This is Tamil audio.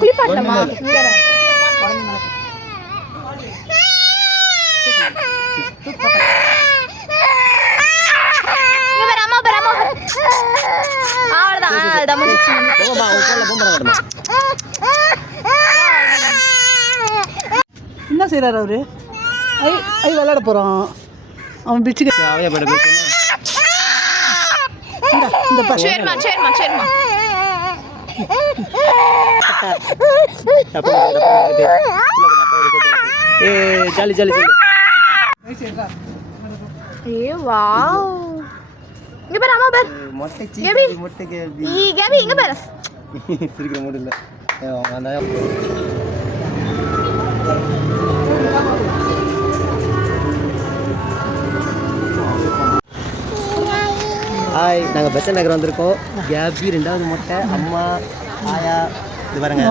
குளிப்பாட்டலாமா? என்ன செய்யறாரு அவரு? ஐ விளையாட போறான் அவன். பிச்சுக்கு ஜாலி ஜாலி ஜாலி. ஏ வாவ், இங்க பாரு அம்மா பாரு. மொட்டை கேபி மொட்டை கேபி. கேபி இங்க பாரு. சிரிக்கிற மூடு இல்ல. ஹாய், நாங்கள் பெசன் நகர் வந்திருக்கோம். கேபி 2வது மொட்டை, அம்மா, ஆயா, இது பாருங்க.